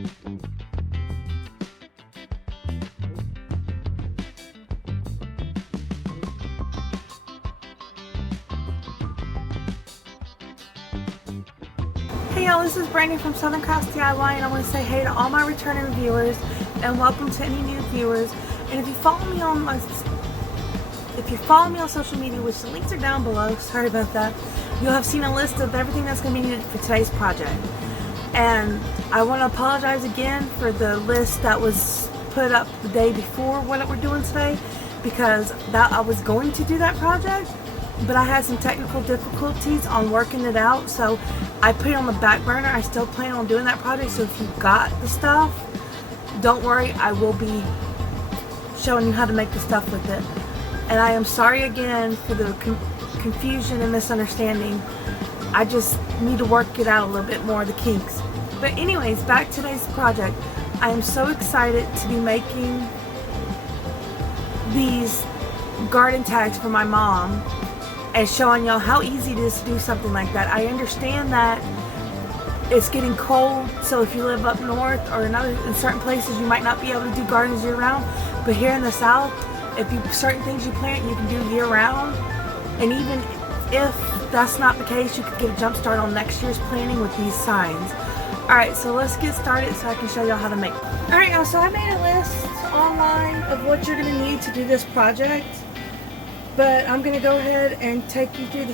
Hey y'all, this is Brandy from Southern Cross DIY, and I want to say hey to all my returning viewers and welcome to any new viewers. And if you follow me on social media, which the links are down below, sorry about that, you'll have seen a list of everything that's going to be needed for today's project. And I want to apologize again for the list that was put up the day before what we're doing today, because I was going to do that project, but I had some technical difficulties on working it out, so I put it on the back burner. I still plan on doing that project, so if you got the stuff, don't worry, I will be showing you how to make the stuff with it. And I am sorry again for the confusion and misunderstanding. I just need to work it out a little bit more, the kinks. But anyways, back to today's project. I am so excited to be making these garden tags for my mom and showing y'all how easy it is to do something like that. I understand that it's getting cold, so if you live up north or in certain places, you might not be able to do gardens year round. But here in the south, certain things you plant, you can do year round. And even if that's not the case, you could get a jump start on next year's planting with these signs. Alright, so let's get started so I can show y'all how to make them. Alright y'all, so I made a list online of what you're going to need to do this project. But I'm going to go ahead and take you through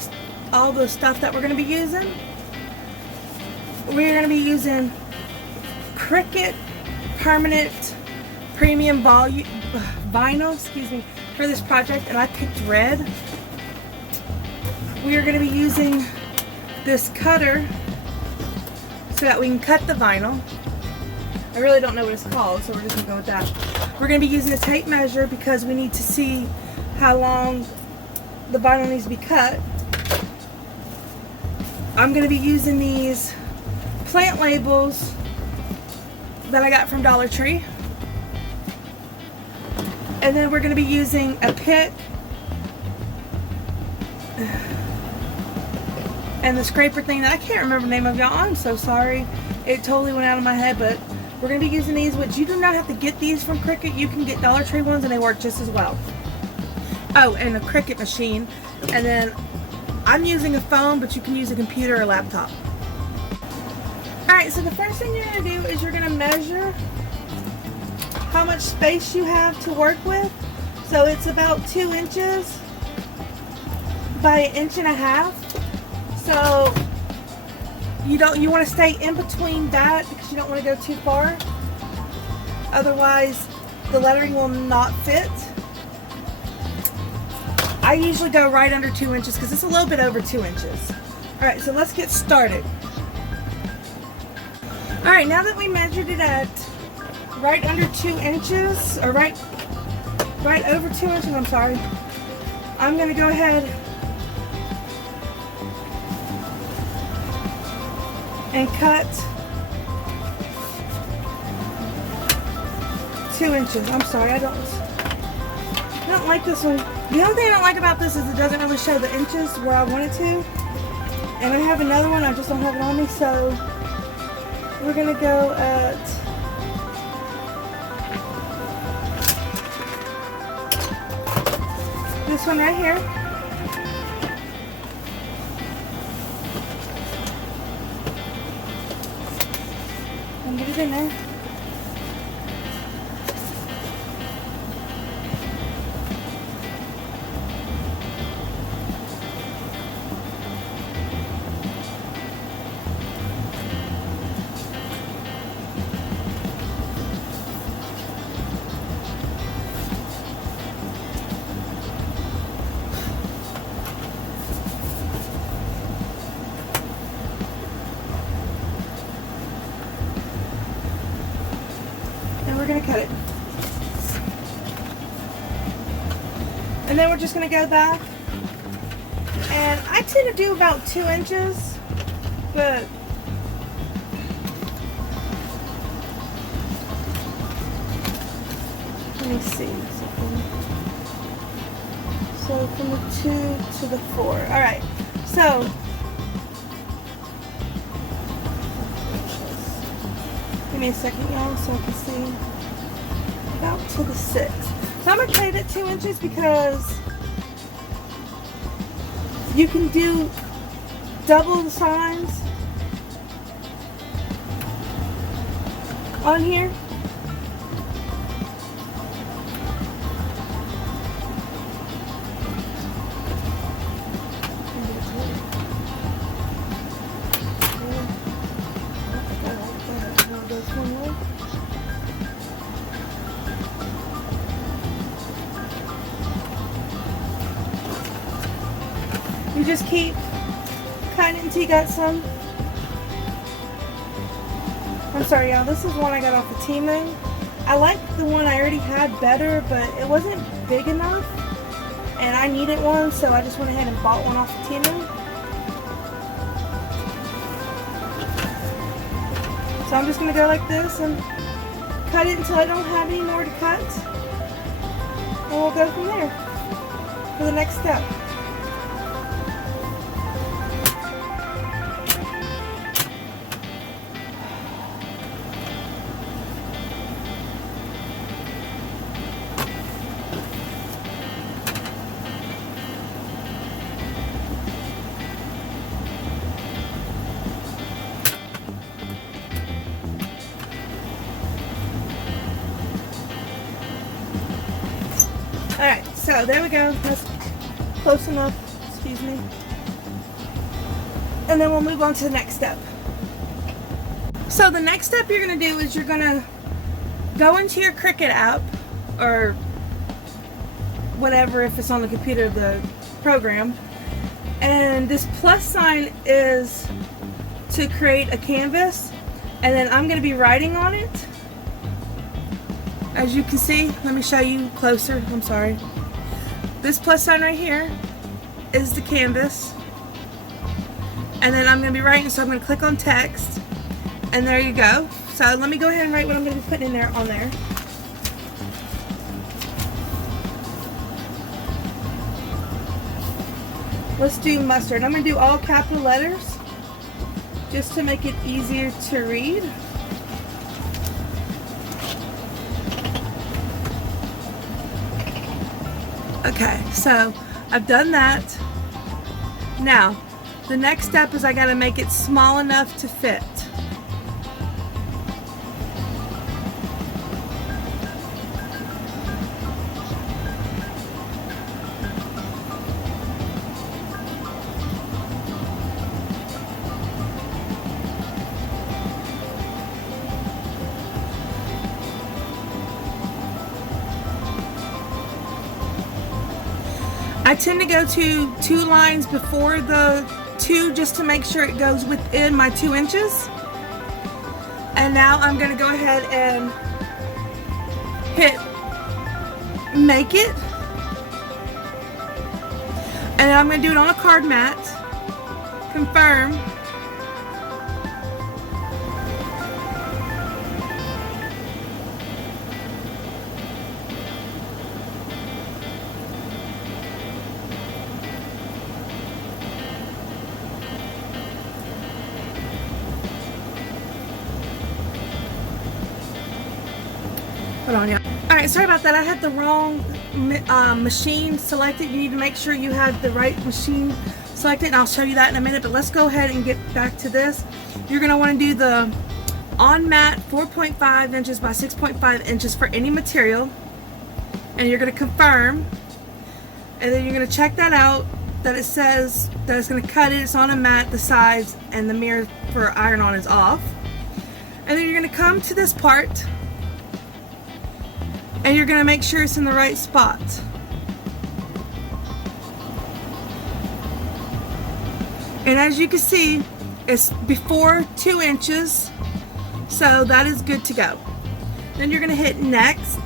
all the stuff that we're going to be using. We're going to be using Cricut Permanent Premium Vinyl, for this project, and I picked red. We are going to be using this cutter so that we can cut the vinyl. I really don't know what it's called, so we're just going to go with that. We're going to be using a tape measure because we need to see how long the vinyl needs to be cut. I'm going to be using these plant labels that I got from Dollar Tree. And then we're going to be using a pick and the scraper thing that I can't remember the name of, y'all. I'm so sorry. It totally went out of my head, but we're going to be using these, which you do not have to get these from Cricut. You can get Dollar Tree ones and they work just as well. Oh, and a Cricut machine. And then I'm using a phone, but you can use a computer or laptop. Alright, so the first thing you're going to do is you're going to measure how much space you have to work with. So it's about 2 inches by 1.5 inches. So you want to stay in between that because you don't want to go too far. Otherwise, the lettering will not fit. I usually go right under 2 inches because it's a little bit over 2 inches. Alright, so let's get started. Alright, now that we measured it at right under 2 inches, or right over 2 inches, I'm sorry, I'm going to go ahead and cut 2 inches. I'm sorry, I don't like this one. The only thing I don't like about this is it doesn't really show the inches where I want it to. And I have another one, I just don't have it on me, so we're going to go at this one right here. And get it in there. We're going to cut it. And then we're just going to go back. And I tend to do about 2 inches, but let me see. So from the 2 to the 4. Alright, so Give me a second, y'all, so I can see. About to the 6. So I'm going to cut it at 2 inches because you can do double the signs on here. You just keep cutting it until you got some. I'm sorry, y'all. This is one I got off of Temu. I like the one I already had better, but it wasn't big enough, and I needed one, so I just went ahead and bought one off of Temu. So I'm just gonna go like this and cut it until I don't have any more to cut, and we'll go from there for the next step. Alright, so there we go. That's close enough. Excuse me. And then we'll move on to the next step. So the next step you're going to do is you're going to go into your Cricut app, or whatever, if it's on the computer, the program. And this plus sign is to create a canvas. And then I'm going to be writing on it. As you can see, let me show you closer. I'm sorry. This plus sign right here is the canvas. And then I'm going to be writing, so I'm going to click on text. And there you go. So let me go ahead and write what I'm going to be putting in there on there. Let's do mustard. I'm going to do all capital letters just to make it easier to read. Okay, so I've done that. Now, the next step is I got to make it small enough to fit. I tend to go to 2 lines before the 2 just to make sure it goes within my 2 inches. And now I'm going to go ahead and hit make it. And I'm going to do it on a card mat. Confirm. Hold on, yeah. Alright, sorry about that. I had the wrong machine selected. You need to make sure you have the right machine selected, and I'll show you that in a minute. But let's go ahead and get back to this. You're going to want to do the on mat 4.5 inches by 6.5 inches for any material. And you're going to confirm. And then you're going to check that out, that it says that it's going to cut it. It's on a mat, the sides, and the mirror for iron on is off. And then you're going to come to this part. And you're going to make sure it's in the right spot. And as you can see, it's before 2 inches, so that is good to go. Then you're going to hit next.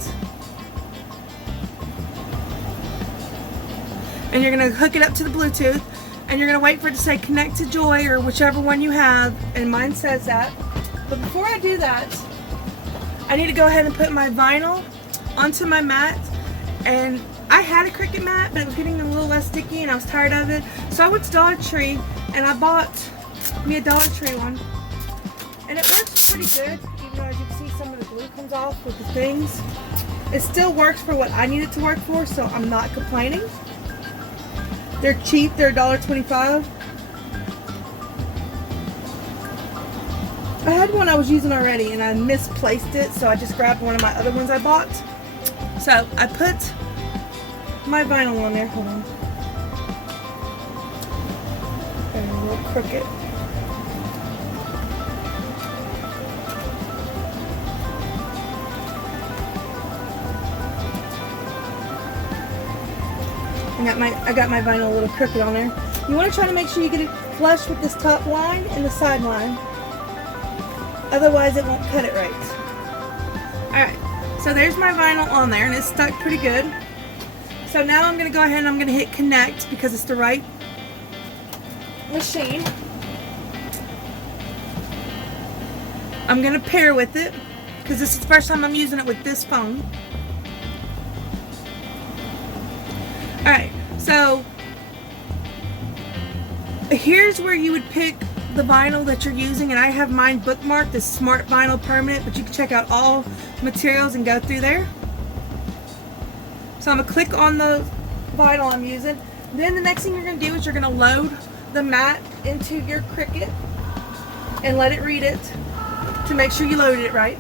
And you're going to hook it up to the Bluetooth. And you're going to wait for it to say connect to Joy, or whichever one you have. And mine says that. But before I do that, I need to go ahead and put my vinyl onto my mat. And I had a Cricut mat, but it was getting a little less sticky and I was tired of it. So I went to Dollar Tree and I bought me a Dollar Tree one. And it works pretty good, even though as you can see some of the glue comes off with the things. It still works for what I need it to work for, so I'm not complaining. They're cheap, they're $1.25. I had one I was using already and I misplaced it, so I just grabbed one of my other ones I bought. So I put my vinyl on there. Hold on. Got it a little crooked. I got my vinyl a little crooked on there. You want to try to make sure you get it flush with this top line and the side line. Otherwise it won't cut it right. Alright, so there's my vinyl on there and it's stuck pretty good. So now I'm going to go ahead and I'm going to hit connect because it's the right machine. I'm going to pair with it because this is the first time I'm using it with this phone. Alright, so here's where you would pick the vinyl that you're using, and I have mine bookmarked as Smart Vinyl Permanent, but you can check out all materials and go through there. So I'm going to click on the vinyl I'm using. Then the next thing you're going to do is you're going to load the mat into your Cricut and let it read it to make sure you loaded it right.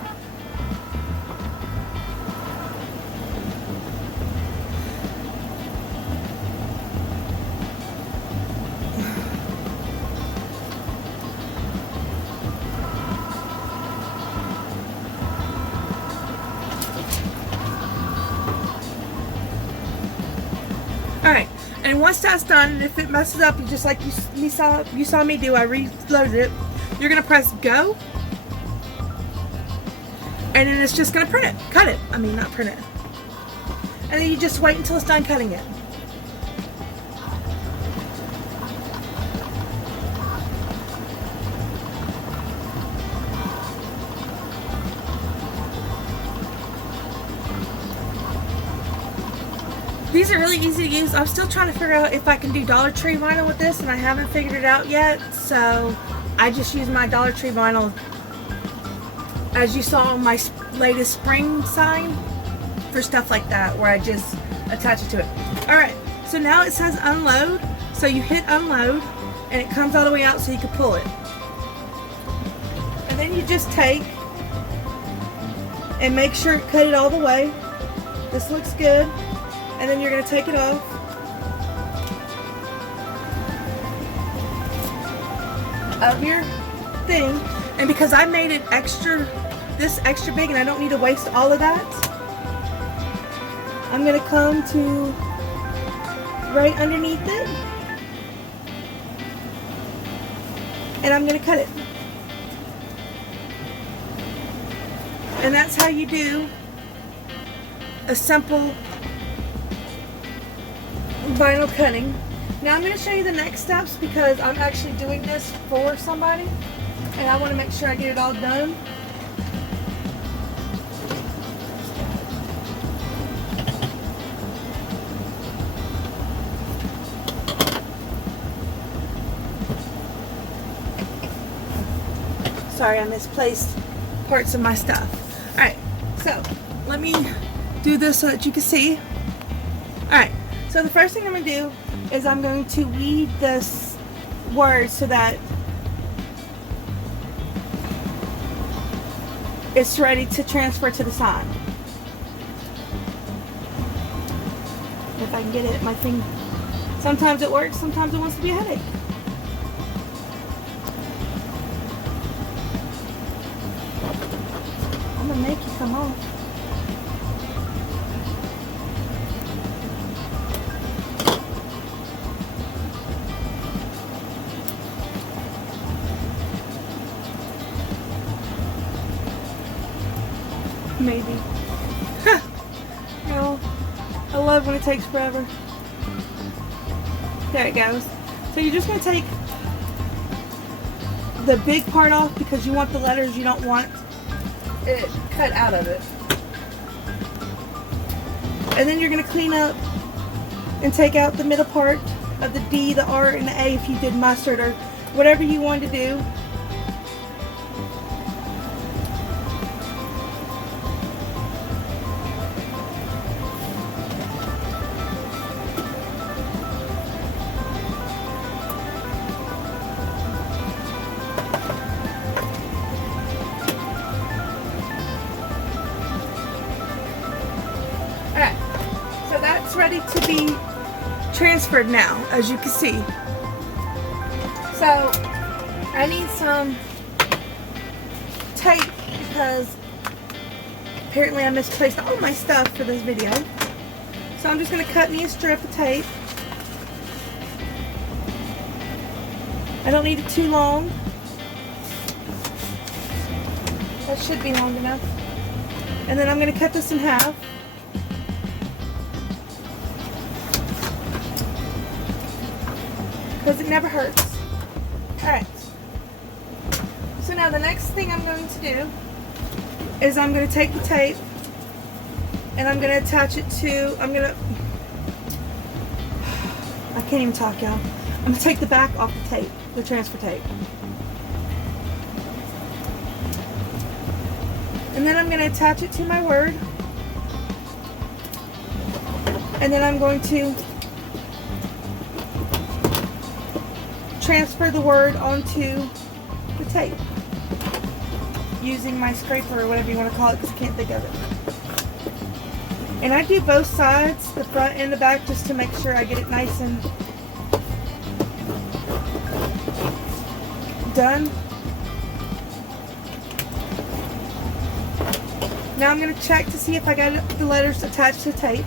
Alright, and once that's done, and if it messes up, just like you saw me do, I reloaded it, you're going to press go, and then it's just going to print it, cut it, I mean not print it, and then you just wait until it's done cutting it. These are really easy to use. I'm still trying to figure out if I can do Dollar Tree vinyl with this, and I haven't figured it out yet. So I just use my Dollar Tree vinyl, as you saw on my latest spring sign, for stuff like that, where I just attach it to it. Alright, so now it says unload. So you hit unload, and it comes all the way out so you can pull it. And then you just take and make sure it cut it all the way. This looks good. And then you're going to take it off. Of your thing. And because I made it this extra big and I don't need to waste all of that, I'm going to come to right underneath it. And I'm going to cut it. And that's how you do a simple vinyl cutting. Now I'm going to show you the next steps because I'm actually doing this for somebody and I want to make sure I get it all done. Sorry, I misplaced parts of my stuff. Alright, so let me do this so that you can see. Alright. So the first thing I'm going to do is I'm going to weed this word so that it's ready to transfer to the sign. If I can get it, my thing, sometimes it works, sometimes it wants to be a headache. I'm going to make you come off. Maybe. No, I love when it takes forever. There it goes. So you're just going to take the big part off because you want the letters, you don't want it cut out of it. And then you're going to clean up and take out the middle part of the D, the R, and the A if you did mustard or whatever you wanted to do. tape's ready to be transferred now, as you can see. So I need some tape because apparently I misplaced all my stuff for this video. So I'm just going to cut me a strip of tape. I don't need it too long. That should be long enough. And then I'm going to cut this in half. Because it never hurts. Alright. So now the next thing I'm going to do is I'm going to take the tape and I'm going to attach it to, I can't even talk, y'all. I'm going to take the back off the tape, the transfer tape. And then I'm going to attach it to my word. And then I'm going to transfer the word onto the tape using my scraper or whatever you want to call it, because I can't think of it. And I do both sides, the front and the back, just to make sure I get it nice and done. Now I'm going to check to see if I got the letters attached to the tape.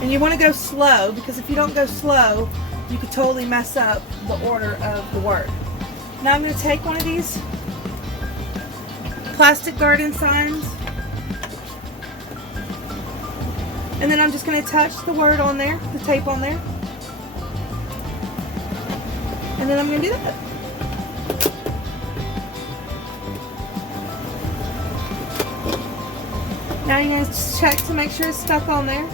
And you want to go slow, because if you don't go slow, you could totally mess up the order of the word. Now I'm going to take one of these plastic garden signs, and then I'm just going to attach the word on there, the tape on there, and then I'm going to do that. Now you're going to check to make sure it's stuck on there.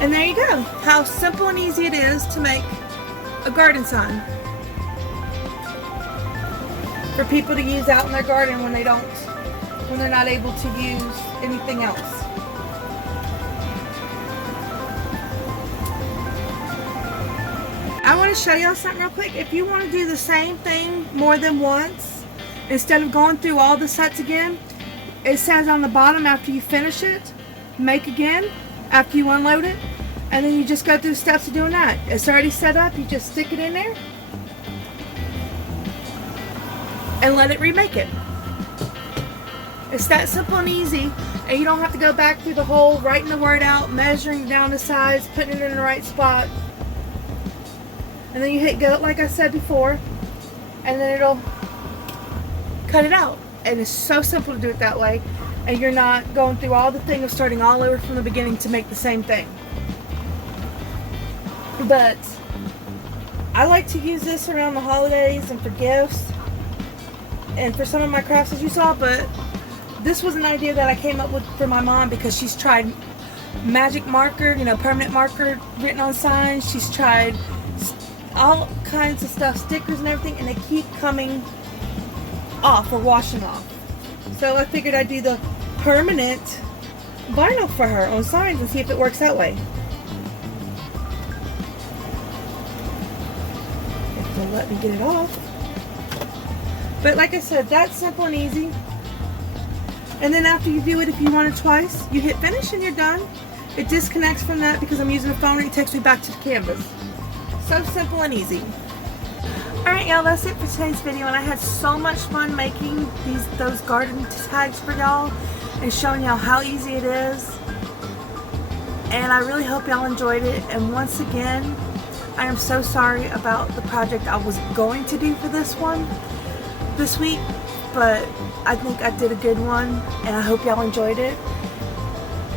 And there you go. How simple and easy it is to make a garden sign for people to use out in their garden when they're not able to use anything else. I want to show y'all something real quick. If you want to do the same thing more than once, instead of going through all the sets again, it says on the bottom after you finish it, make again after you unload it, and then you just go through the steps of doing that. It's already set up, you just stick it in there and let it remake it. It's that simple and easy, and you don't have to go back through the whole writing the word out, measuring down the size, putting it in the right spot, and then you hit go like I said before, and then it'll cut it out. And it's so simple to do it that way, and you're not going through all the thing of starting all over from the beginning to make the same thing. But I like to use this around the holidays and for gifts and for some of my crafts, as you saw. But this was an idea that I came up with for my mom, because she's tried magic marker, permanent marker written on signs. She's tried all kinds of stuff, stickers and everything, and they keep coming off or washing off. So I figured I'd do the permanent vinyl for her on signs and see if it works that way. If they'll let me get it off. But like I said, that's simple and easy. And then after you do it, if you want it twice, you hit finish and you're done. It disconnects from that because I'm using a phone, and it takes me back to the canvas. So simple and easy. Alright y'all, that's it for today's video, and I had so much fun making those garden tags for y'all and showing y'all how easy it is. And I really hope y'all enjoyed it. And once again, I am so sorry about the project I was going to do for this week, but I think I did a good one, and I hope y'all enjoyed it.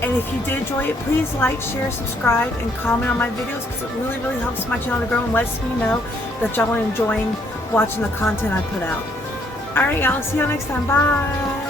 And if you did enjoy it, please like, share, subscribe, and comment on my videos, because it really, really helps my channel to grow and lets me know that y'all are enjoying watching the content I put out. Alright y'all, see y'all next time. Bye!